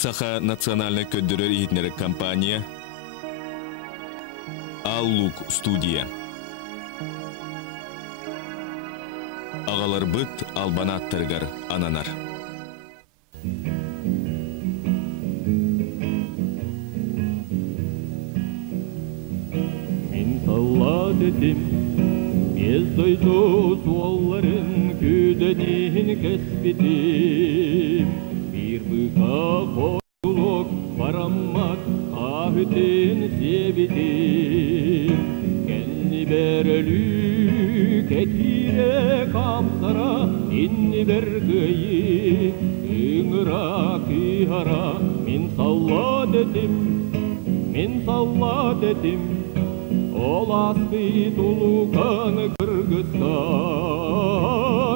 Саха национальный көддөрөр ихитнері компания Аллук студия. Ағалар бұт албанаттырғар ананар. Мен саллад етім, без дойду суалларын күдәнен кәспетім. Bir bıka koyuluk varammak ahüten sevidim. Kendi berelük etire kamsara inni bergıyı ıngıra kıyara. Min sallat etim ol asbı tulukan Kırgız'da.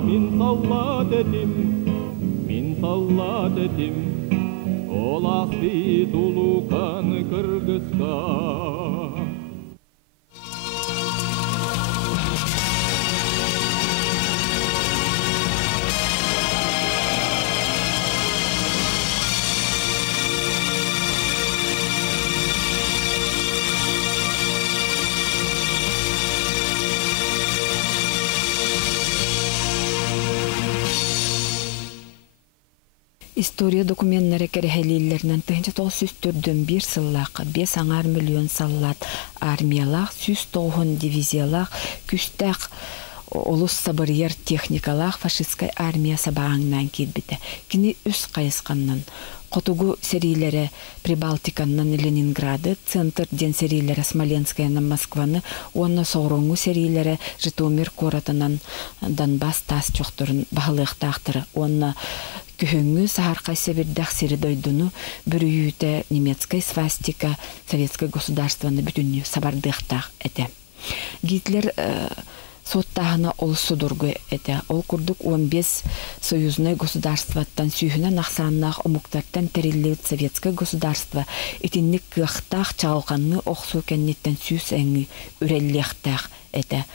Min sallat etim ol asbı tulukan Kırgız'da. История документтері керехелейлерінен 1904 сыллақ 5 миллион саллат армиялақ, 109 дивизиялақ, күстәқ олус сабырьер техникалақ фашистскай армия сабағыңнан келбіді. Кені үс қайысқаннан. Котугу серийлері Прибалтиканнан Ленинграды, Центр ден серийлері Смоленскайнан Москваны, онна соғроңу серийлері Житомир коратынан Донбасс тас чоқтырын бағылықтақтыры, онна күхіңі сахарқай севердақ сері дойдуну бүрүйіті немецкай свастика советское государствоны бүтінні сабардықтақ әті. Гитлер соттағына ол судургы әті. Ол күрдік 15 союзной государствоттан сүйіна нақсаннақ омуктарттан тәреллет советское государство етіннік қықтақ чағылғанны оқсу кәннеттен сүйіс әңі үреллектақ әті.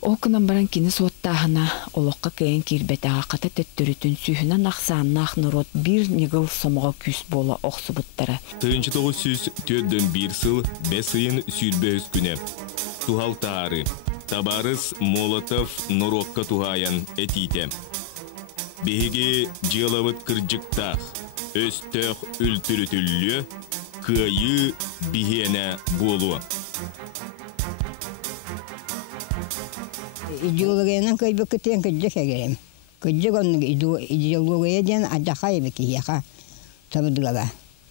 Ол күнан баран кені соттағына олыққа кәйін кербетаға қата тәттірітін сүйіна нақсаннақ нұрот бір негіл сомға күс бола оқсы бұттары. 1904 сыл 5 сыйын сүйірбе үскүне. Тухалтары, Табарыс Молотов Норокка тухаян этите. Беге жылавыт кыржыктақ, өстөк үлтүрүтүллү, кыйы бихене болу. Идеологияның көйбі күтен күджік әгерем. Күджік оның идеологиядан ажақай бекі яқа табыдығала.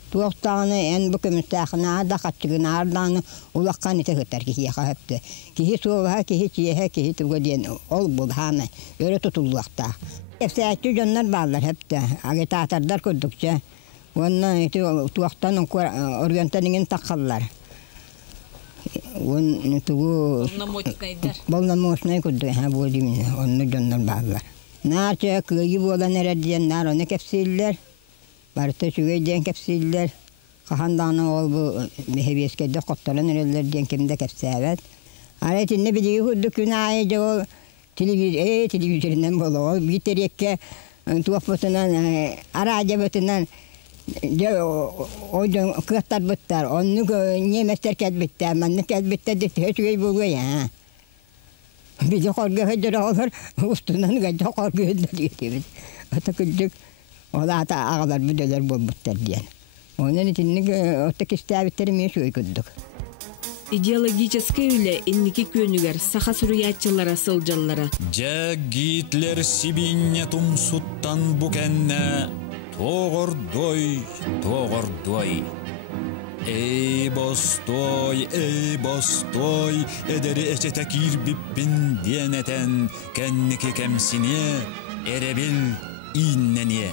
Туақтағыны ән бүкімістақына адақатчығына ардағыны улаққан еті күттар кі яқа өпті. Кихи суылға, кихи чиеге, кихи тұғы ден ол бұлғаны өрі тұтылуақтақ. Әпсәтті жонлар бағылар өпті. Агитатордар күрдікші. Онын туақтан органтаныңын таққалылар. Болнамошнай күрді, оны жонлар бағылар. Нарча күйі болан әрәден нар, оны кәпсейлер, барыты шүгейден кәпсейлер, қаханданы ол бұл мехебескеді қоттаран әрәлерден кемді кәпсәвәд. Арайтынны білігі күрді күн айы ол телевизорынан болу, ол битерекке туақ бұтынан, арадя бұтынан, ойдың қықтар бұттар, оны неместер кәлбіттер, манны кәлбіттер деп өтігей болу я. Bizi korku hıdır olur, ustundan gayda korku hıdır diyor. Ata küçük, ola ata ağalar büdüler bulmuşlar diyen. Onun için otak istavitlerimi şu yıkıddık. Идеологический үлі инники көнігер саха сүріятчылара сылжаллара. Жа гитлер сибинне тумсуттан букенне тоғырдой. Эй, бостой, эдери эчете кирбиппин диенетен кенники кемсине, эребил иннене.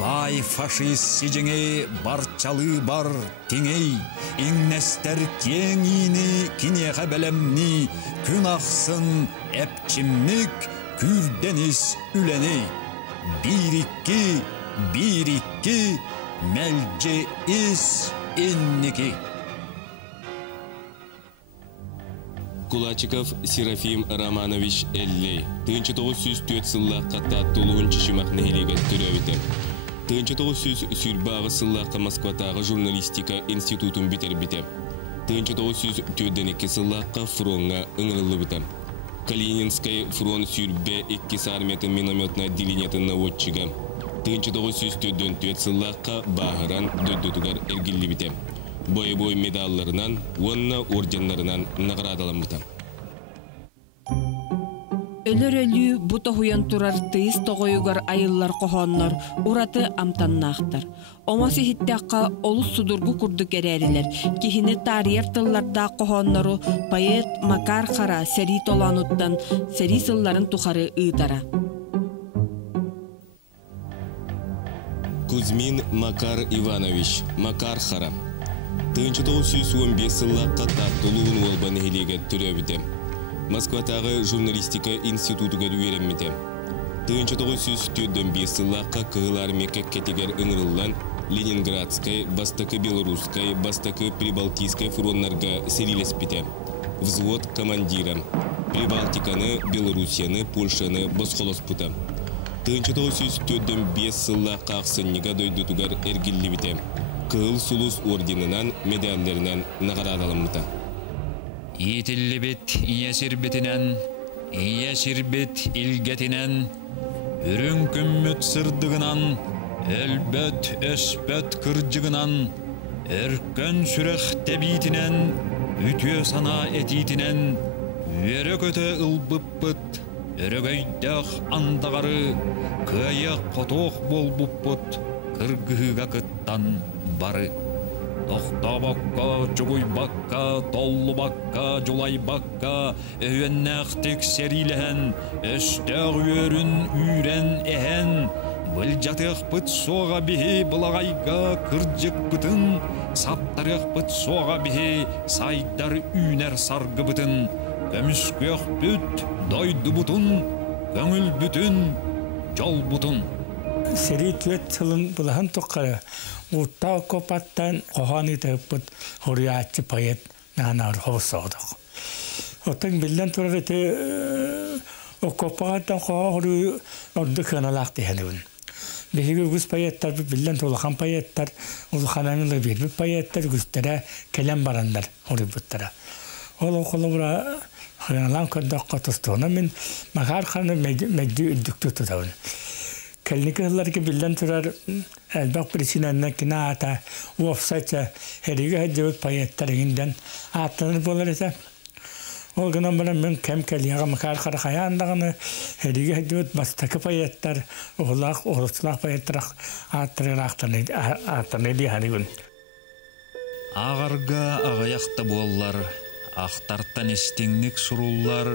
Бай фашист сижеңе барчалы бар теңей, иңнестер кеңини кинеға бәлемни, күн ақсын әпчіммік күрденіс үләне. Bir iki, melce is инники. Кулачиков Серафим Романович Эллей. 1904 сылла қатта тулуын чишимақ нехилеге түрәвіті. 1900 сүрбағы сыллаққа Москватағы журналистика институтын бітер-бітем. 1900 төдденекі сыллаққа фронға ыңырылы бітем. Калининскай фронт сүрбе 2 армияты минометна отделениетін наводчыға. 1900 төдден төт сыллаққа бағыран дөддетугар әргілі бітем. Бой-бой медалларынан, онна орденларынан наградалан бітем. Өлөр-өлі бұта хуян турар тыйыз тоғойугар айыллар қоғаннар, ураты амтаннақтар. Омасы хиттаққа олыс судургу күрді керәрілер. Кихіні тарияр тылларда қоғаннару поэт Макар Хара сәрі толануттан сәрі сылларын тухары ыйтара. Кузьмин Макар Иванович, Макар Хара. 1915 сыллаққа тартылуын олбаны хелеге түрі бітем. Москватағы журналистика институтыға үйеренмеді. 1915 сыллаққа кығыл армека кетегер ыңырылан Ленинградскай, Бастакы Белорусскай, Бастакы Прибалтийскай фронларға серилеспеді. Взвод командирам. Прибалтиканы, Белорусияны, Польшаны босқолоспыды. 1915 сыллаққа ақсыннеға дойдытугар әргілі біте. Кығыл Сулус орденінен, медаллерінен нағарадалымды. Етілі бет иясірбетінен, иясірбет илгетінен, үрін күммет сырдығынан, әлбәт өспәт кыржығынан, әркөн сүрек тәбейтінен, үтіе сана әтейтінен, өрі көті ұлбыппыт, өрігөйдәқ андағары, күйе қотоқ бол бұппыт, кыргыға кыттан бары. Тоқта баққа, жүгой баққа, толлы баққа, жолай баққа, өйеннәқтік сәрилән, өстәғ өрін үйрен әхән, бұл жатық бұт соға бихе бұлағайға кыржық бұтын, саптарық бұт соға бихе сайдар үйнер сарғы бұтын, көміскөк бүт, дойды бұтын, көңіл бүтін, жол бұтын. Сәрі түет сылын бұлағын тоққары, Утта копаттан қоғаны тәппіт хуриятчы поэт нағанар хоғысаудаг. Оттың білден тұрар еті копаттан қоға хури орды қыналақ дейінігін. Бейгі үгіз поэттар білден толақан поэттар, ұлғанамылы бербі поэттар үгіздері кәлем барандар хури бұттара. Ол оқылы бұра қыналан көндаққа тұстуына мен мағар қаны мәдді үддікті тұтауын. Кәлінікілерге білден тұрар әлбақ причинанна кина ата офсайта хериге хәддеуіт пайеттарыңынден аттаныр болар еті. Ол гынан бұна мен кәм кәлияға мақар қарақаяндағыны хериге хәддеуіт бастақы пайеттар, оғылақ, оғылықсылақ пайеттарақ аттырыр ақтанайды хәрігін. Ағарға ағаяқты боллар, ақтартан estеңнік сұрулар,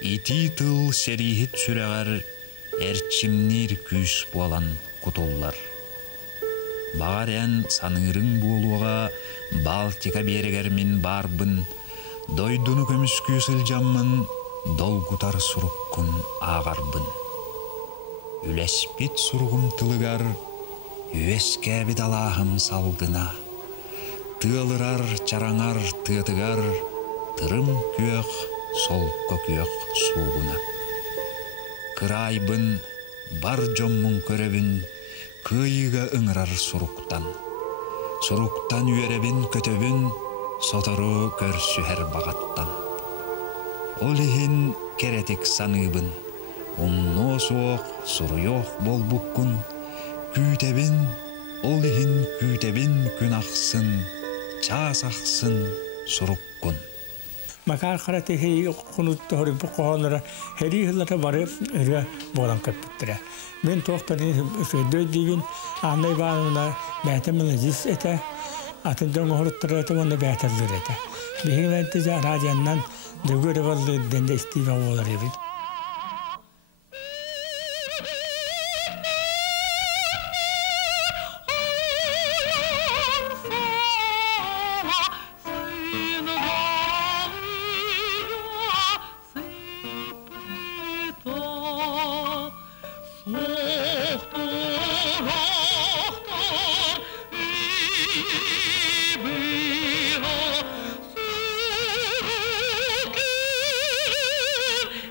ити тыл сәрихет сүрәғар, әрчімнер күс болан құтулар. Бағар ән санырың болуға Балтика берегермен барбын, дойдуны көміс күсіл жаммын, долгутар сұруққын ағарбын. Үләспет сұруғым тылығар, өескәбі далағым салдына, тылырар чараңар тыытығар, тырым күйек, солқы күйек суғына. Кырайбын, бар жоммун көрөбін, күйігі ыңырар сұруқтан. Сұруқтан үйеребін көтөбін, сотору көрсүхер бағаттан. Олихин керетік саныбын, умно соқ, сұруйоқ бол бұққын. Күйтебін, олихин күйтебін күн ақсын, час ақсын сұруққын. Макар қараты хей құнутты хори бұққағанлары хери хыллата бары үрі болан көппіттірі. Мен тоқтарын сөйдөй дейін аңдай бағынына бәтіміні жис әті, атындан ғұрыттыры әті оны бәтірлер әті. Бейін әнті радияннан дөгөрі болды дәнде істейбі олар ебін.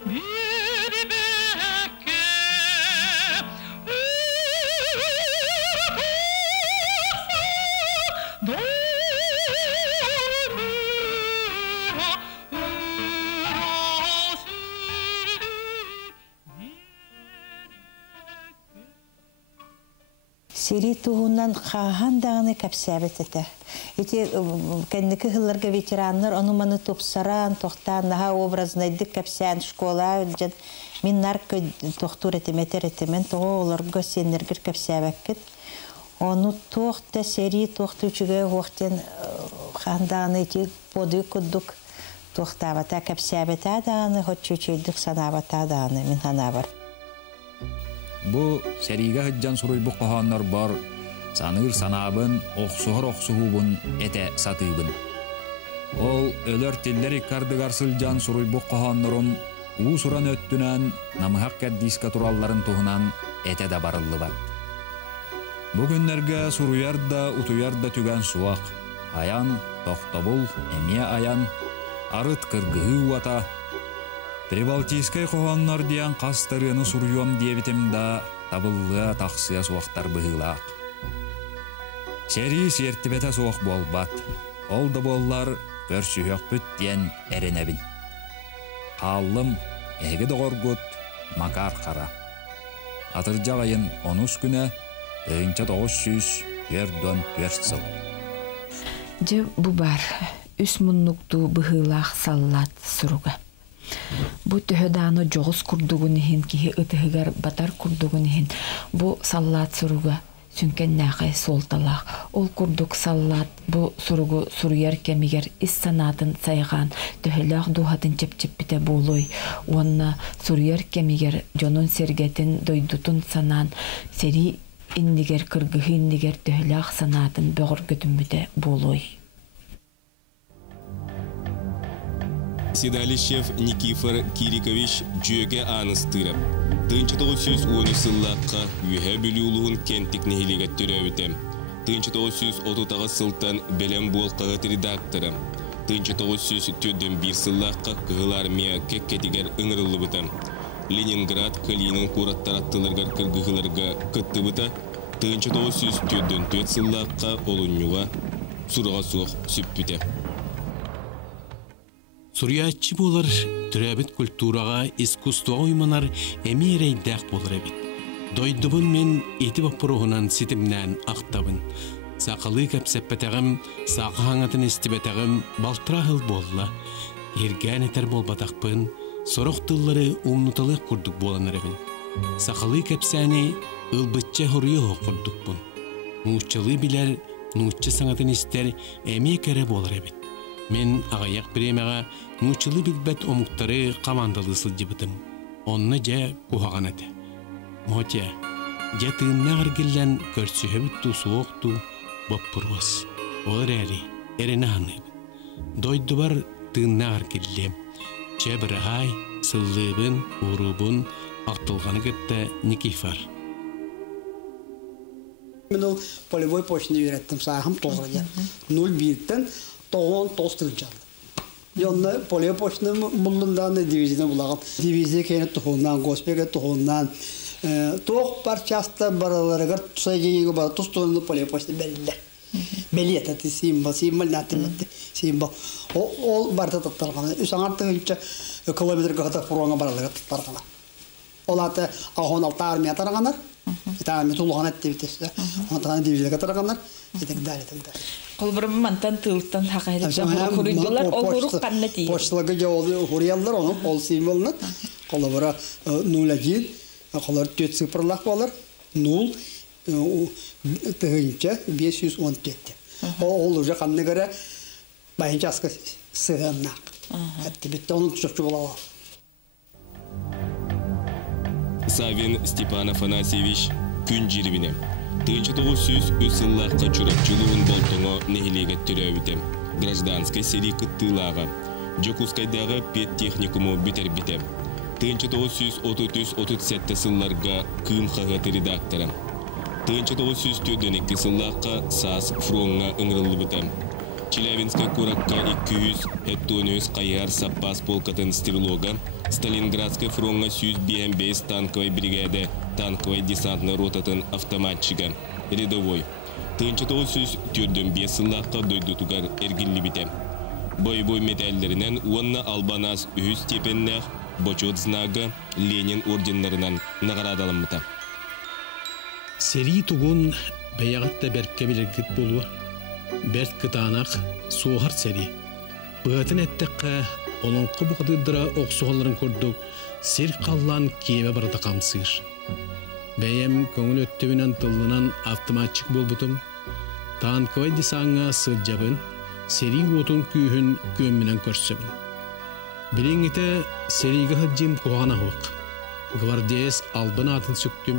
Me Сери туғынан қаған дағыны кәпсәбет еті. Эти кәндікі ғыларға ветеранлар, оны маны топсаран, тоқтан, наға образнайдық кәпсән школа, мен наркы тоқтур етеметер етемен, тоғы оларға сенергір кәпсәбәккет. Оны тоқта, сери тоқты үчіге оқтен қаған дағыны еті поды күддік тоқтабата кәпсәбета дағыны, хотчучейдік санабата дағыны мен хана бар. Бу сериге хыджан суруй бу коханнар бар, саныр санабын, оксухор-оксухубун эте сатыбын. Ол өлөр тиллер иккардыгар сылжан суруй бу коханнарым уусуран өттүнөн намыхак кәддиска туралларын туһунан эте да барыллы бар. Бу күннерге суруяр да утуяр да түгән суак, аян, тохтобул, эмие аян, арыт кыргыһы уата, Прибалтийскай коханнар диан кастарыны сурьем диебитим да табыллы тақсыя суақтар бұғылақ. Сери сертибета суақ болбат. Ол да боллар көрсүйек бүт диен әренебін. Қаллым, әгі доғыргут, макар қара. Атыр жағайын 10 күні 1900 ердон өрсіл. Же бұ бар, үс мұннукту бұғылақ саллат сұруға. Бу төһөдааны жоғыз курдугунихин кихи ытыһыгар батар курдугунихин бу саллат суруга сүнкен нақай солталақ. Ол курдук саллат бу суругу суруяр кемигер ис санатын сайған төһөлақ духатын чеп-чеппите болой. Онна суруяр кемигер жонун сергетин дойдутун санан сери иннигер кыргыһы иннигер төһөлақ санатын бөгөр көтүмбүте болой. Седалищев Никифор Кирикович жүйеге аныстырып, 1910 сыллаққа үйе білуілуын кенттік нехилеге түрәуіті. 1930 сылтан бәлем болқаға редакторы. 1941 сыллаққа қығыл армия кеккетігер ұңырылы бұты. Ленинград Калинин кураттар аттыларғар кіргіғыларға күтті бұты. 1944 сыллаққа олынуға сұрға суық сүппіті. Сурьячы болар, түрәбіт культураға, искусствоға уйманар әмейрейдәк болар әбіт. Дойдыбын мен еті баппырығынан сетімнен ақтабын. Сақалы кәпсәппәтәғім, сақы хаңатын естібәтәғім балтырағыл болла. Ергән әтер бол батақпын, сорық тыллары умнутылық күрдік боланар әбін. Сақалы кәпсәні ұлбытча хұрыйығы күрдік бұн. Нұчылы білер, нұчы саңатын істер әмей кәрі болар әбіт. Мен ағаяқ біремеға нұчылы білбәт омуқтары қамандалы сылжыбытым. Онны жа кухаған әті. Мотя, жа тыыннағыр келлән көрсіхі бүтту суоқту баппырғыз. Олар әрі, әрені ғаныбын. Дойды бар тыыннағыр келлем. Жа бір ағай, сыллыбын, урубын, ақтылғаны кітті Никифор. Мен ол полевой почны үйреттім сағым тоғырды. 0-1-тен тоғын тостырынчады. Йонны поле почны мұллындан дивизияны бұлағын. Дивизия кені тұхуынан, госпеге тұхуынан. Тоқ парчаста бараларығар тұсай жеңегі бара тұстығынды поле почны бәлілер. Бәлі етәті симбал нәттіметті симбал. Ол барда тұттарғаны. Үсің артығынша километрға ғата фуруанға бараларға тұттарғаны. Ол аты ағын алты армия тарғанар. Армия тұлған әтті бітесі. Онтаған дивизияға тарғанар. Етек дәл. Қолбырым мантан тылттан хақайдық құрыдылар, ол құруқ қанна тейі. Поштылығы жауылы құрыялар, оның ол символны. Қолыбыра 0-1, қолар 4 цифрлақ болар, 0, тұғынша 514. Ол ұжа қанны көрі байынша асқа сығыннақ. Әтті бітті, оның тұшықшы болауы. Савин Степан Афанасьевич күн жербіне. 1900 сыллаққа чурапчылығын болтыңы нехилеге түрәуіті. Гражданскай сери кыттылаға. Жокускайдағы пет техникуму бітер-бітер. 1933 сылларға кым қағаты редакторы. 1942 сыллаққа САС фронға ұңырылы бітер. Челябинскай куракка 200 хеттонөз қайар саппас полкатын стрелога. Сталинградскай фронға 105 танковай бригады, танковай десантный ротатын автоматчига, рядовой. 1945 сыллаққа дойдутугар эргилли бите. Бой-бой медальлеринен уанна албанас үз степеннах Бочот знага Ленин орденлеринен наградалымыта. Сери тугун бәяғытта бәртке білергіт болуы. Бәрт кытанақ соғар сери. Бұғатын әттіққа олонқы бұқыдыдыра оқсуғаларын көрдік, сер қаллан киеве барда қамсыр. Бәйем көңіл өттөбінен тылынан автоматчик болбутым. Танковай десаңа сылжабын, сери отын күйін көмінен көрсөбін. Біліңіті серигі хыджим қоғана хоқ. Гвардиес албын атын сүктім.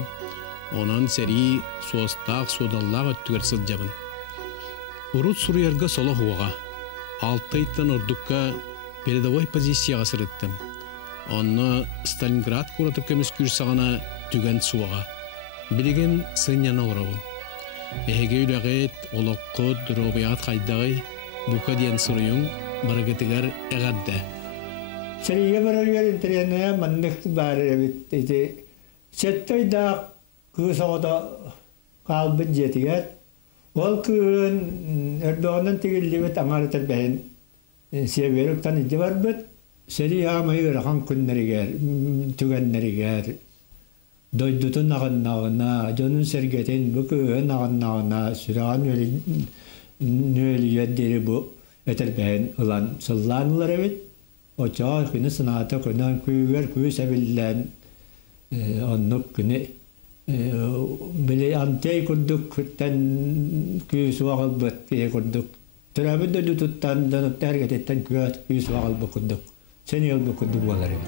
Онан сери суастақ содаллақ өттігер сылжабын. Урут суруярга соло хуаға. Алтайттан ордукка передовой позицияға сырыттым. Онны Сталинград кураты көміс күрсағана түген суаға. Білеген сыньяна орауын. Эхеге үләғет, олыққыд, робият қайдағай, бұқа ден сұруың барығытығар әғадды. Сериге барылгер интерьяна мандықты бары әбіт. Сеттойда күсағыда қалбын жетігер. Ол күн өрдоғынан тегілдебет аңарытыр бәйін себеріктан иді бар бұд. Сери амайыр ақан күннерігер, түгеннерігер. Дойдутун ағыннағына, жонун сергетен бүкін ағыннағына сүраған нөлі еддері бұ өтір бәйін ұлан сылланылар әбет. Оча күні сыната күнен күйгер күй сәбілден оннық күні біле антей күрдік күттен күй суағыл бұт кей күрдік. Түрәбін дөді тұттан дұнып тәргететтен күй суағыл бұ күрдік. Сені ел бұ күрдік болар әбет.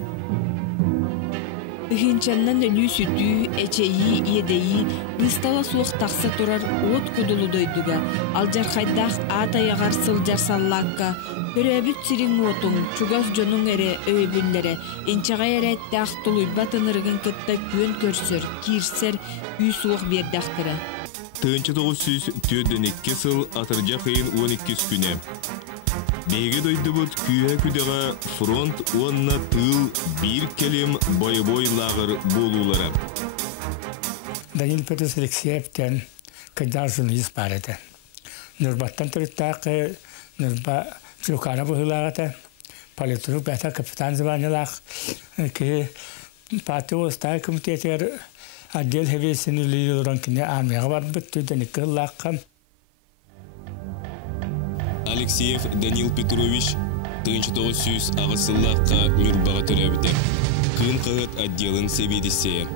Үхінчаннан өлі сүті, әчейі, едейі, ұстала суық тақсы тұрар от күділі дойдуға, алжар қайдақ ат аяғар сылжар саллаққа, өрәбіт сирин отың, чугав жонун әрі өйбүллері, енчаға әрәтті ақтыл ұйбатын ұрығын күтті көн көрсір, кирсер, үй суық бердақтыры. 1942 сыл атыржа қиын 12 күні. Беге дойды бұд күйе күдіға фронт онна тыл бір келем бой-бой лағыр болулары. Данил Петрос Алексеевтен кайдар журналист бар еді. Нұрбаттан тұрыттақы, Нұрба Чукара бұғылағыды, политрук бәті капитан званилақ, ке паты остай комитетер отдел хевесini лидерон кине армияға бар бұтты дәнекі лаққам. Алексеев Данил Петрович 1900 ағысыллаққа Нұрбаға төрәбіді. Қын қағыт отделын себедісея.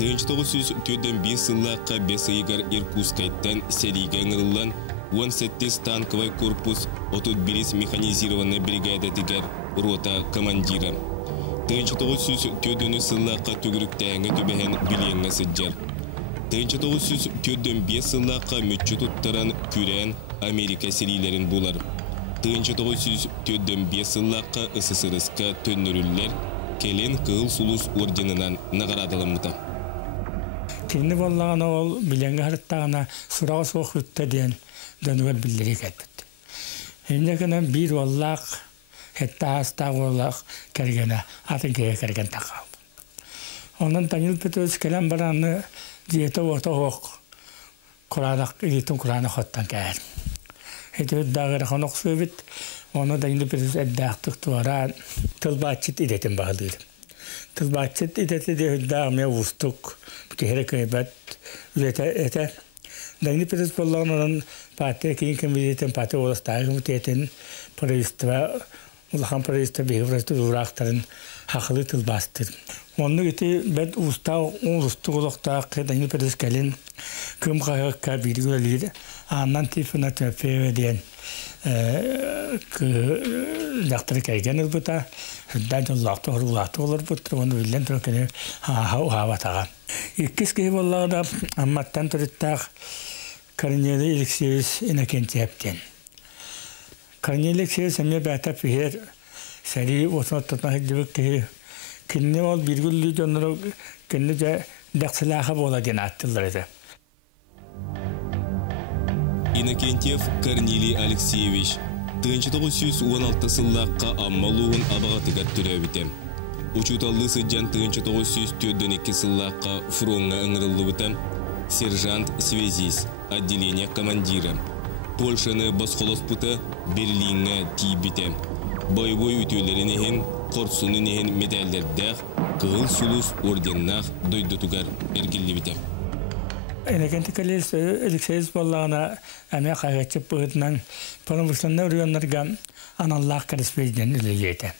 1904 сыллаққа Бесайгар Иркутскайттан сериге аңырылан 17 танковый корпус 31 механизированный бригада тігер рота командира. 1904 сыллаққа түгіріктәңі түбәхен білеңі сыджар. 1904 сыллаққа мүтчі тұттаран күрән Америка серийлерін болар. 1904 сыллаққа СССР-ска төннөрүллер келен қыл сулус орденынан нағарадылымыта. Кені боллағана ол білеңі харыттағына сұраға соқ үтті ден дөнігер білдері кәтпіт. Емдекінен бір оллақ, әтті астағы оллақ кәргені атын кеге кәрген тақал. Онын Данил Петрович келен бараны диеті орта оқ құрадақ елетін құраны қоттан кәр. Әті өддағыр қонық сөбіт, оны Данил Петрович әддақтық туара тылбатчет едетін бағылдырым. Тылбатчет едеті де өддағы мен ұстық, кері көйбәт үлеті әті. Данил Петрович болағынан паты кейін комитетін паты олыстағы комитетін правительство, ұлақан правительство бегі правительство ұрақтарын хақылы тылбастыр. Оны гети бәд устау, ұстық ұлықтағы Данил Петрович кәлін күм қағыққа біргі өлігеді. Аннан типіна төпе өден лақтыры кәйген ұлбыта, үддән ұлақты олар бұттыр, оны үлден түркені хаватаға. Иккіз кей боллағыда амматтан тұрыттақ Корнелий Алексеевич Иннокентьевтен. Корнелий Алексеевич әме бәтап ехер сәрі осынаттатна хәддібік кей кенне ол біргүлі жоныры кенне жа дәқсілаға бола ден аттылар еді. Иннокентьев Корнилий Алексеевич 1916 сыллаққа аммалуын абағатыға түрәбіті. Учуталлысы жан 1942 сыллаққа фронға ыңырылы бұты. сержант-связист, отделение командира. Польшаны басқолоспыты Берлинге тибите. Боевой ütülerinehen, korsununehen medallerdağ, kığıl sulus ordenнах doydutугар ergillibite. Энекенти калес Алексеевич боллағына әме қағатчып бұғытынан панымышланна үргенлерге аналлақ кәріспейден үлелейді.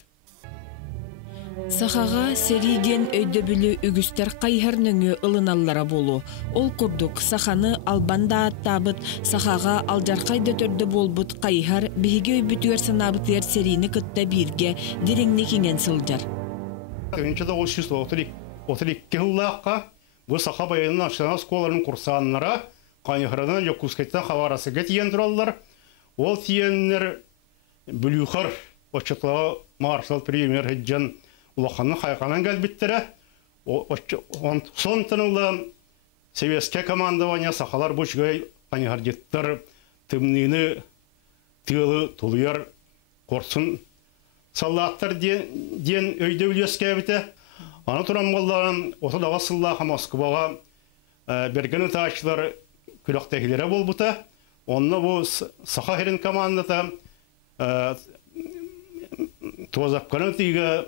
Сахаға сериден өйдөбілі үгістер қайхарныңы ылыналлара болу. Ол күрдік саханы албанда аттабыт, сахаға алжарқайды төрді болбыт қайхар, бейге өйбітуер санабытыр серийні күтті бірге дереңне кенген сылжар. Önce o süs oturik kehulakka bu saha bayanın aşağıdan skolaların kursanlara kayıhradan yokusketten havarası getiyen durallar. O tiyenler bülükhar açıklığa marşal premier heccan ulaqanın hayqanan gelbittere. Son tanılan Sovetske komandovanya sahalar boşgay kayıhardetler tımnini tığılı tuluyar korsun sallatlar diyen öyde ülkeskebite. Ana turan bolların otu dağa sıllaha Moskvaga bergeni taşlar külöktehilere bolbuta. Onunla bu Sahaherin komandata Tozapkanın tiga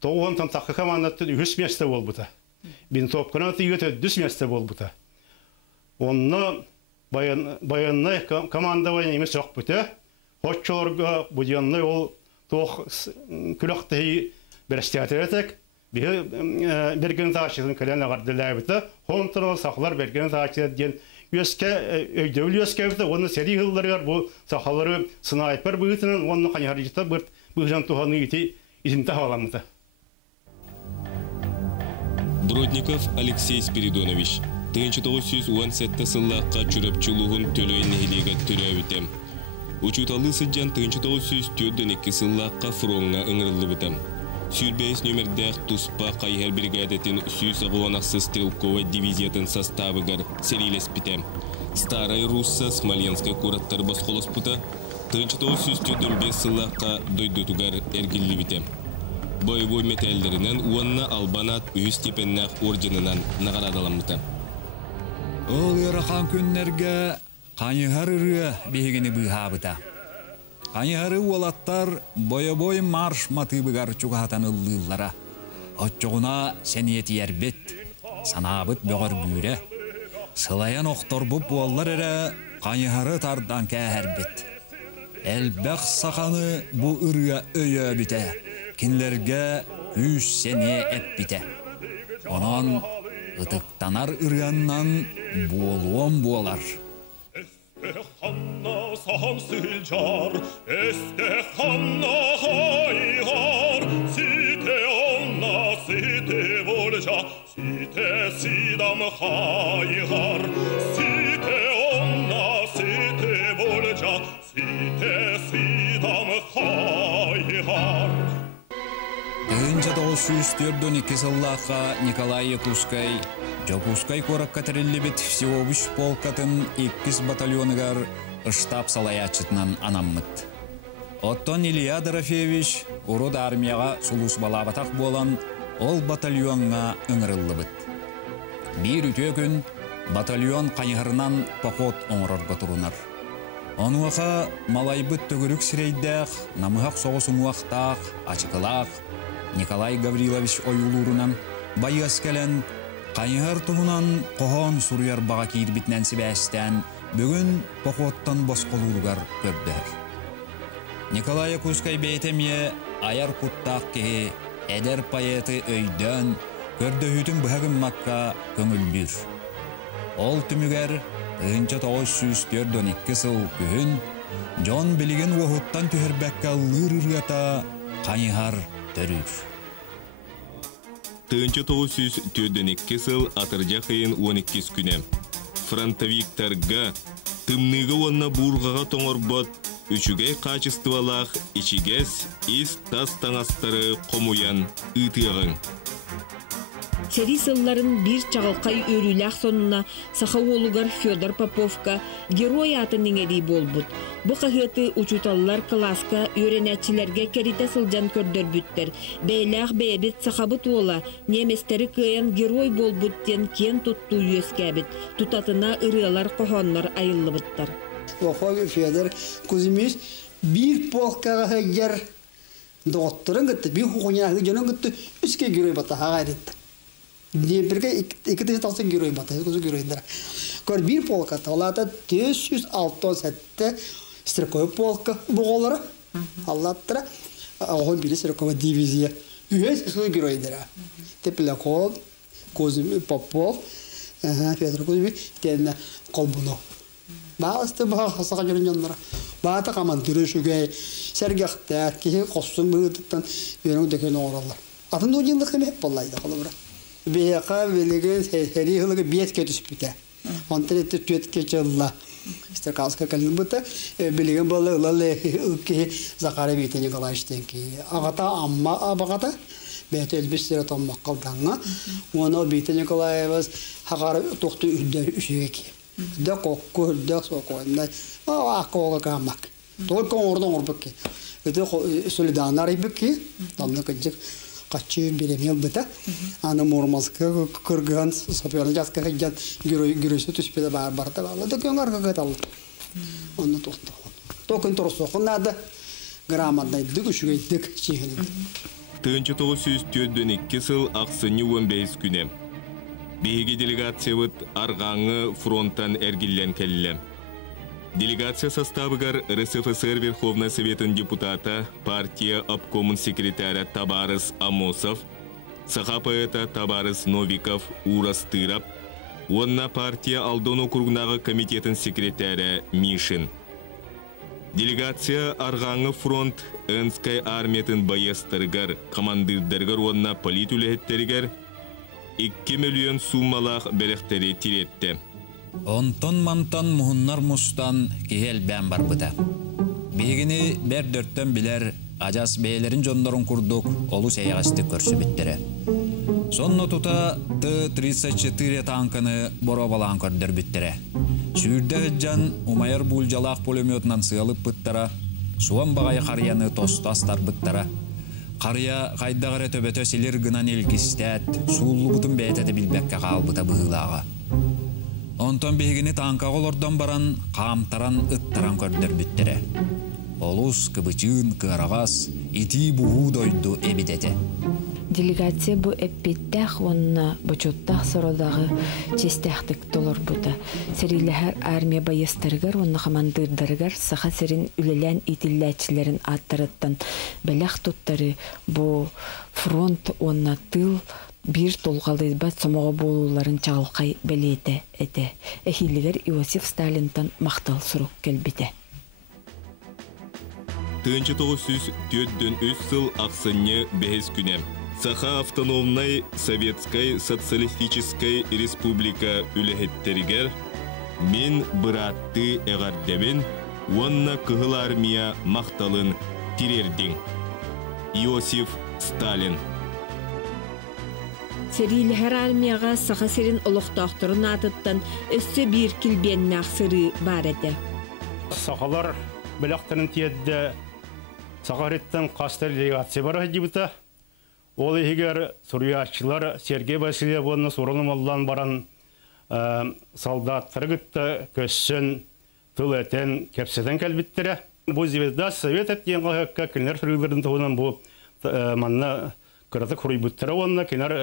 Toğuntan takı komandata 100 meste bolbuta. Bin Topkanın tiga 100 meste bolbuta. Onunla bayanlı komandavayın emes yok buta. Hoşçolorga bu yanlı ol toğ külöktehi berestiyatı bergen taşıdın kalen agardılar bite. Hontanal sahlar bergen taşıdı diyen yüzke öydövül yüzke bite. Onun seri yılları bu sahları sniper bıhtının onun kanyarıcıta bıhtan tuhanı izinti havalandı. Бродников Алексей Спиридонович 1917 сыллаққа чүріп чулуғын төлөйін хилеге төрәуітем. Учуталы сыджан 1942 сыллаққа фронға ыңырлы бітем. Сюрбейс номердәқ туспа қайхер бригадетін сүйсағуанақсы стрелковый дивизиятын составыгар серилес бітем. Старай Русса Смоленскай кураттар басқолос бұта 1945 сыллаққа дойдутугар әргілі бітем. Боевой металлерінен уанна албанат үй степеннақ орденынан нағарадаламыта. Ол ырақан күннерге қайығар үрі бейгені бұйхабыта. Қайығары олаттар бой марш матыбыгар чуғатан ұллылара. Отчоғына сәниеті әрбет, санабыт бөғір бүйре. Сылаян оқтор бұп боллар әрі қайығары тардан кәәрбет. Әлбәқ сақаны бұ үрі өйі біте. Кинлерге үш сәне әп біте. Онан ытықтанар үрганнан болуам болар. Hanna saham sılcar, hanna haygar, site onna site volca, site sidam haygar, site onna site volca, site sidam haygar. Önce 1942 сыллаққа Николай Якускай, Жокускай коракка тірілібет всего 3 полкатын 2 батальоныгар штаб салаячытынан анаммыт. Оттон Илья Дорофеевич урод армияға сулус балабатақ болан ол батальонға ыңырыллыбыт. Bir үтө күн батальон қайғырынан поход оңырорға тұрунар. Онуаға малайбыт төгірік сірейдәқ, намығақ соғысын уақтақ, ачықылақ, Николай Гаврилович ойулурунан байыз кәлін қайығар тұғынан қоған сұруяр баға кейірбітнен сібәстен бүгін походтан босқолуылғар көрдір. Николай Якускай бейтемие аяр құттақ кеге әдер паеты өйден көрді бұхағын маққа көңілдір. Ол түмігер 1942 сыл күн Жон білген оғыттан түхірбәкка лыр-үргата қайығар төрür. 1942 сыл атыржа қиын 12 күні. Фронтовиктарға тымныға онна бұрғаға тоңырбот, үшігей қачыстывалақ, ішігес, ис тас таңастары қомуян ұтығын. Сери сылларын bir чағылқай өріләқ сонына саха олугар Федор Поповка герой атын еңеді болбут. Бұ қағыты учуталылар класска өренәтчілерге кәріті сылжан көрдір бүттер. Бәйләқ бәйбет сахабыт ола, неместері күйен герой болбуттен кен тұтту үйескәбіт. Тұтатына ұрылар қоғанлар айылы бұттар. Офа Федор Кузьмич bir polkaga hajjar doktorun gitti, bir hukunya hajjarın gitti, üske gürüy bata hagayr etti. Birge iki tane tasın gürüy bata, kuzu gürüydür. Kör bir polka talata 467 Strekoy polka boğuları Allah'tıra. Ağın biri Strekoy diviziya. Üyes kuzu gürüydür. Teplakov, Kuzmi Popov, Fedor Kuzmi, tenne Kolbunov. Bağıstı bağı hasaka görün yanlara. Bağıta kaman dürüşüge, sergahtar, ki kostüm bığıtıktan yönü dökene oralar. Atın da o yıllık hem hep vallahi da kalı bırak. Beyaka velege heri hılıge biyet ketüs bite. Ontrette tüet keçalla. İşte kaska kalın bıta. Belege balı ılalı ki zakare biteni kalaştı ki. Ağata amma abagata. Beyte elbisleri tam makkaldanğa. Ona biteni kalayvaz. Hakara tohtu üsüge ki. De kokku, de sokoğunda. Akkoğu kamak. Tolkon oradan orbaki. Öte solidanlar ibiki. Tamlı kıcık. Kaçı biremiyel bita. Ana mormazka kırgın sapıyorlar. Jaska hıccan gürüsü tüspede barbarda bağlı. Dökün arka gıdalı. Onu tohtu. Tokun torsu. Onlarda gramadaydık, üşügeydik. Tığınçı 942 yıl aksını 15 güne. Beygi делегация Арғаңы фронттан әргіллен кәлілі. Делегация составыгар РСФСР Верховный Советын депутата, партия обкомын секретаря Табарыс Амосов, саха поэта Табарыс Новиков Урас Тырап, онна партия Алдон округнағы комитетін секретаря Мишин. Делегация Арғаңы фронт Энскай армиятын байыстыргар, командирдергар онна политүліхеттерігер, 2 миллион суммалақ бәріқтері тиретті. Онтон мантан мұхыннар мұстан кейел бән бар бұта. Бегіні бәр дөрттен білер, ажас бәйлерін жондарын күрдік, олу сәйғасты көрсі біттірі. Сонны тұта Т-34 танкыны боро балан көрдір біттірі. Сүйірді жан умайыр бұл жалақ пулеметнан сығылып бұттыра, суан бағай қарияны тостастар бұттыра. Қария қайдағыры төбеті селер гынан елгістәт, сулы бұтын бәйтәді білбәкке қалбыта бұғылаға. Онтон бейгіні танка олордан баран, қамтаран ыттаран көрдір бүттірі. Олус, кыбычын, кырағас, ити бұғу дойду әбедеті. Делегация bu эппеттәх онна бочоттах сородағы честәхтік толор бұта. Сериләхәр армия байыстыргар, онна командирдаргар саха серин үлелән итилләчілерін аттырыттан бәләх туттары bu фронт онна тыл bir толғалыйбат somоға болуларын чағылқай бәлеті әті. Әхилігер Иосиф Сталинтан мақтал сұрук кәлбеті. 1904 сыл ақсыны бәхес күнем. Саха автономной Советской Социалистической Республика үліхеттерігер мен бұратты әғардебін, онна кығыл армия мақталын тирердің. Иосиф Сталин. Сериләхәр армияға саха серин олықтақтырын атыттан өссі бір кілбеннәқ сыры бар әді. Сақалар біліқтінің тиедді сақареттен қастар делегация бар әдебіті. Ол егер сұруяшылар Сергей Васильевны сұрылым алдан баран солдаттары күтті көссін тыл әтен кәпсетен кәлбіттірі. Бұл звезда совет әттен қағыққа кілінер сүрілдердің тұғынан бұл манна күраты құрый бұттыры онына кенер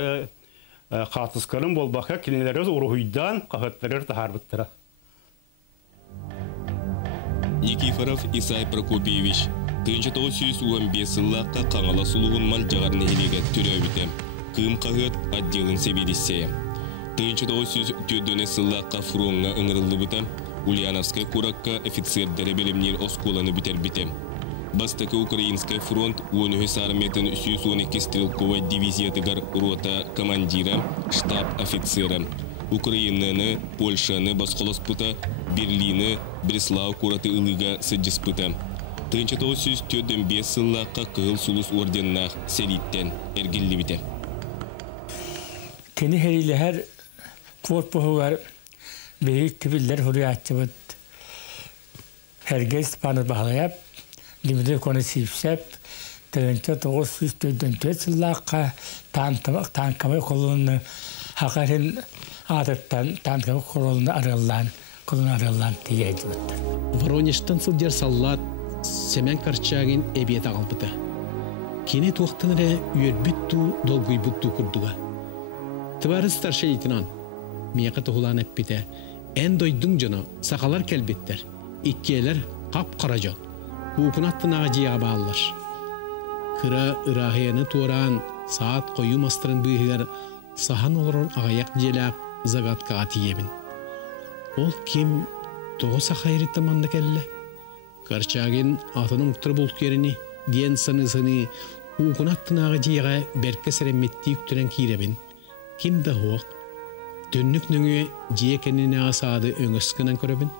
қатысқырын бол баққа кенелері ұрғыйдан қағыттырыр тахар бұттыры. Никифоров Исай Прокопьевич 1915 жыллаққа қаңала сұлығын мал жағарны елеге түрі өбіті. Кым қағыт отделын себедіссе. 1904 жыллаққа фронға ұңырылы бұты. Ульяновскай куракка офицердері білімнер осколаны бітер біті. Бастықы Украинскай фронт 13 армиятын 112 стрелковой дивизиятыгар рота командира, штаб офицера. Украинаны, Польшаны басқолас бұта, Берлины, Бреслау кураты ылыға сәджіс бұта. 1905 жыллаққа қығыл сұлыс орденнақ сәлиттен әргілі біті. Kini heriler korpohular büyük kibirler huriyatçı herkes panır bağlayıp limide konu sipsep tönçe 904 yıllığa tankama kolunu hakarin adetten tankama kolunu arılan diyeydi. Воронежтан сылдер саллат Семен Корчагин эбиет албыта. Кене туақтыныры үйербітту долгуйбытту күрдіға. Тывары старший лейтенант, мияқы тұғылан әппеті, ән дойдың жана сақалар кәлбеттер, иккелер қап қаражат, уқынаттын аға жия бағалар. Кыра ырахияны туаран саат қойу мастырын бұйығар сахан олырын ағаяқ желап загатқаға тиебін. Ол кем тоғыса қайрытты манды кәлі? Корчагин атының ұқтыр бұл керіні, ден сыны-сыны, уқынаттын аға жияға бәркі сәрәмметті үктірен кейребін. Кем да хоқ? Түннік нүңі жие кәніне асады өңіскінен көребін.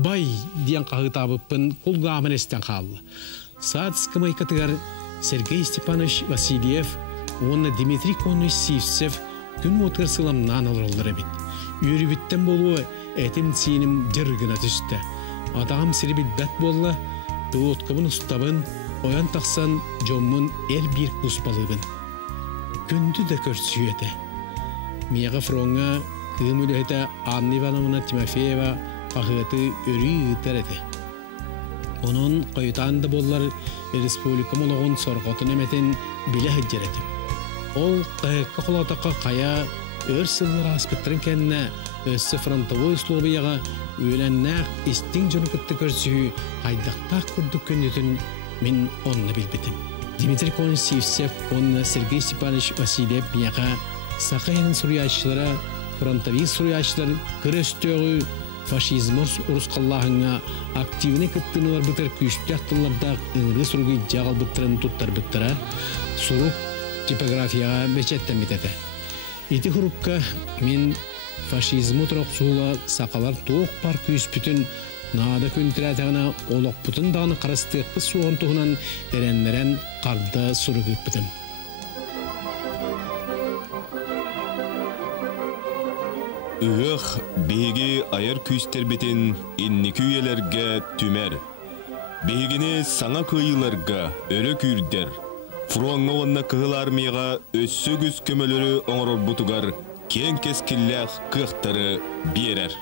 Бай, ден қағы табыппын, құлға аманестен қалды. Саат скымай катығар Сергей Степанович Васильев, онна Дмитрий Конович Сивцев күн отыр сыламнан алырылдыр бит. Үйрібіттен болуы әтін сенім жырғына түсті. Атағам сірі білбәт болла, бұл отқыбын ұстабын, оян тақсан жоммын әр бір құспалыбын. Күнді да көрсүйеті. Мияға фронға күйім өліғеті Анна Ивановна Тимофеева қағыты өрі ұйтар әті. Onun qayıtanda bollar Respublika molağın sorğatın emetin bile hıccer etim. Ol qayıqqa qolataqqa qaya ör sıllar aspıttırın kendine össü frontovoy slobiyağa öylennaq istin jonu kıttı körsühü qaydaqtaq kurduk könnütün min onna bilbetim. Dmitri Konasevsev, onna Sergey Stepanovich Vasilyev miyaqa Sakhayanın suryaçılara, frontovi suryaçıların kıröstüğü faşizmors urusqallahыңа активны кыттынылар бытыр күшті ақтыларда ыңыры сұрғы жағал бұттырын тұттар бұттыра сұруп типографияға мечеттен бітеді. Еті құрыққа мен фашизмы тұрақ суыла сақалар тоқ бар күйіс бүтін нағада көнтірәтіғына олық бұтын дағыны қарастықпы суғын тұғынан әрәнлерен қарды сұрғы бұтын. Үғық бейге айыр күйістер бетін инні күйелерге түмер. Бейгіне саңа күйілерге өрі күйірдер. Фронға онна кығыл армияға өссі күз көмөлері оңырыр бұтығар кен кескілләқ қықтары берер.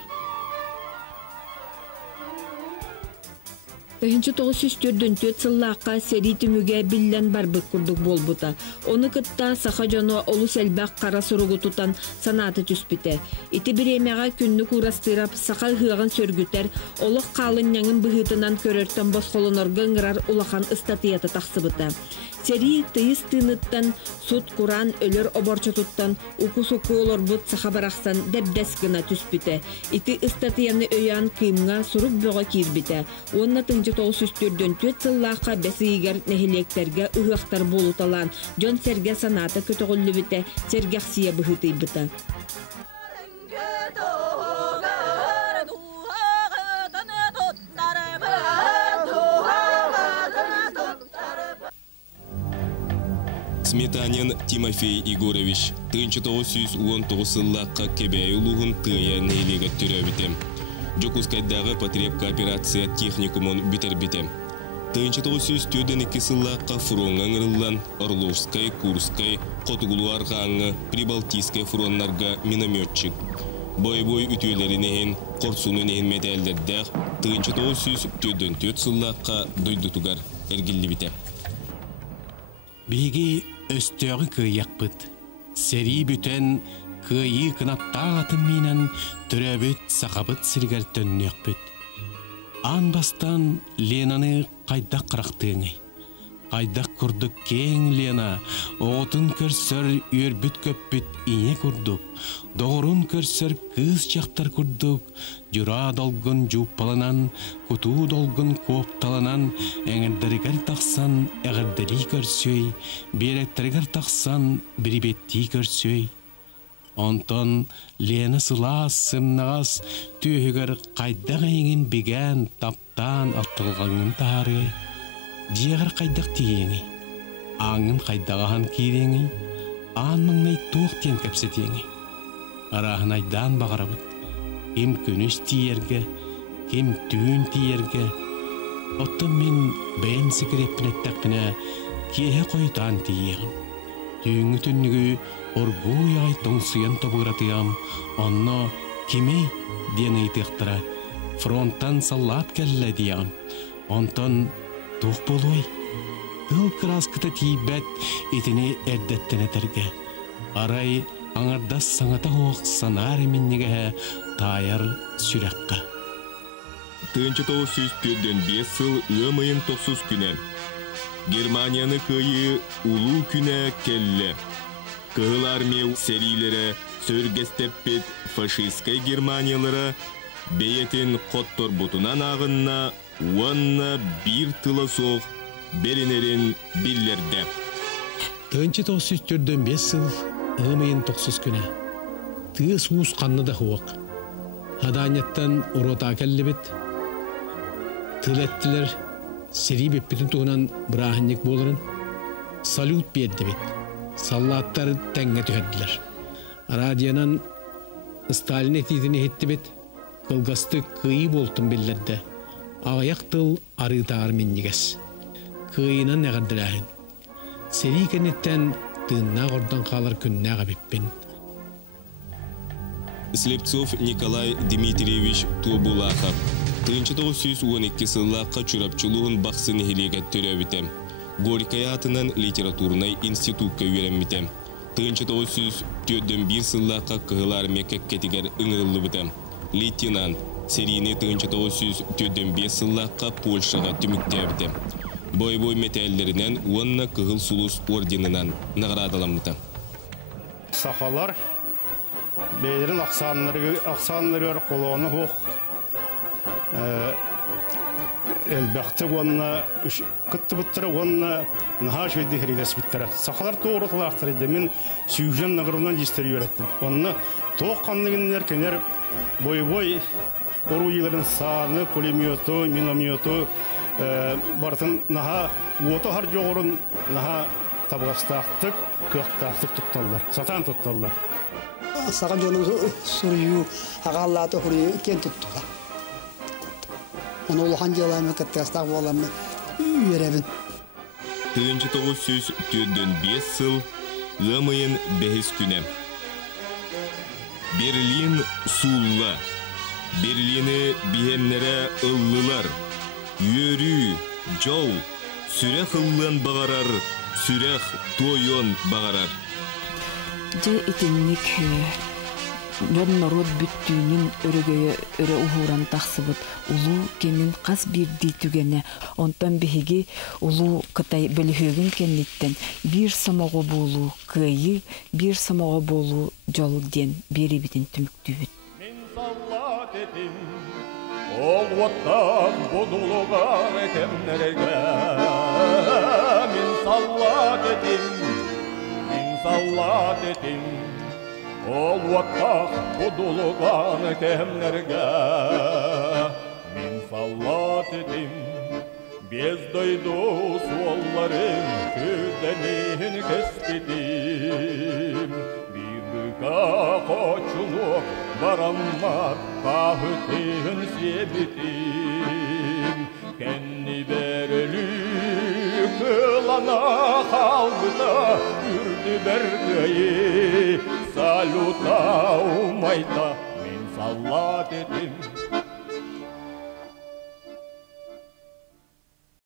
1904 сыллаққа сери түміге білден барбык күрдік болбыта. Оны кытта саха жону олу сәлбәк қара сұруғы тұтан санаты түспіте. Ити біремеға күнні курастырап сақа ғығын сөргітер, олық қалын яңын бұғытынан көрертен босқолынорғы ыңырар улахан ыстатияты тақсыбыта. Сери тыйыз тыныттан, суд куран өлөр оборчотуттан, укус-уку олор бұт саха барақсан дәбдәс гына түспіте. Ити ыстатияны өян кыймға сұруп бөға кирбіте. Онна 1904 сыллаққа бәсігер нәхілектерге ұғақтар болуталан, жон серге санаты көтіғілі біте, сергақсия бұғыты біті. Сметанин Тимофей Егорович 1919 сыллаққа кебәй ұлығын тыя нейлеге түрәбітем. Жокускайдағы потреб кооперация техникумын бітер-бітем. 1902 сыллаққа фронға ңырылан Орловскай, Курскай, Қотығылу арғаңы, Прибалтийскай фронларға минометчик. Бой-бой үтелерінен, қорсунынен медалдердәқ 1904 сыллаққа дойдутугар әргілі бітем. Беге өстөғы күйяқ бұд. Сери бүтен күйі кынаттағатын менен түрәбіт сақабыт сіргер төннек бұд. Ан бастан Ленаны қайдақ қырақтыңы. Қайдақ күрдік кең Лена, оғытын көрсір өрбіт көпбіт ине күрдік. Доғырын көрсір кыз жақтар күрдік. Жүра долғын жуппалынан, күту долғын копталынан, әңірдерігер тақсан, әғірдері көрсөй, беректерігер тақсан, бірібетті көрсөй. Онтон Лена сыла сымнағас, түйігер қайдақ әйіңін беген таптан аттылғанын тары. Диягар қайдақ тиеңі, аңын қайдағахан кейреңі, ан мыңнай тоқ тен кәпсетеңі. арахынайдан бағарабыт. Кем күніш тиерге, кем түйін тиерге. Оттын мен бәйін сікіреппінеттәкпіне кие қойтан тиегім. Түйіңі түннігі оргуй ай тоңсыян тобығыратыям, онно кемей ден ыйтықтыра, фронттан саллат кәлі диягым. Онтон туқ болуй. Тыл краскыта тейбәт етіне әрдеттен әтерге. Арай аңардас саңата хоқ санар еменнеге тайыр сүрәққа. 1945 сыл ымайын 90 күнә. Германияны күйі улу күнә кәлі. Кығыл армия серилері сөргестеппет фашистскай Германиялары бейетін қоттор бұтынан ағынна уанна бір тыла соқ беренерін биллерді. 1945 сыл ымайын 90 күнә. Тыз уыз қанны да хуақ. Хаданияттан урота кәлі бет. Тыл әттілер сери беппетін туғынан бірахыннек болырын. Салют берді бет. Саллаттар тәңге түйәділер. Радиянан Сталин ететіне етті бет. Кылғасты күйі болтын беллерді. Ағаяқ тыл арыта арменнегес. Күйінан әғарділәғын. Сери кәнеттен тыынна ғордан қалар күннәға беппен. Слепцов Николай Дмитриевич Тубулахов 1912 сыллаққа чүрапчылуғын бақсын хелеге төрәбітем. Горькая атынан литературнай институтка үйренмітем. 1941 сыллаққа кығылар мекек кетігер ұңырылы бітем. Лейтенант серийні 1945 сыллаққа Польшаға түміктәбітем. Бой-бой метәллерінен уанна кығыл сулус орденінен нағырадыламыты. Сақалар бәйдерін ақсанлары қолуаны хоқ. Әлбәқті уанна күтті бұттыры уанна наға шөйді херелес біттірі. Сақалар тоғыры тұлақтыр еді. Мен сүйжен нағырынан дестері өреттім. Онны тоқ қандығынлер кенер бой-бой оруйларын саны, пулемету, миномету бартын наға оты har жоғырын наға табғастақтық, көқтақтық тұтталдар, сатан тұтталдар. Саған жоның сұрыю, ағаллаты құрыю кен тұттыға. Оны олған желаймен кәттәстақ боламын үйеребін. 1945 сыл ғымайын бәхіс күнем. Берлин сулла, Берлины бihemlere ыллылар, Йөрү, жол, сүрәх ыллан бағарар, сүрәх тойон бағарар. Же итинник нөр народ бүттүүнүн өрө ухуран тахсыбыт улуу кемин кас бирди түгене онтон бихиги улуу кытай бөлүхөгүн кенниттен бир самого болуу кыйы бир самого болуу жол ден берибитин түмүктүүбүт. Ол оттан будулугар кемнереге Мин саллат етим Ол оттан будулугар кемнереге Мин саллат етим Без дойду суолларын күденин кеспетим Бирка кочулук бараммат кахытын себетим Кенни берілі кылана қалбыта үрді бергейі Салюта умайта мен саллат етим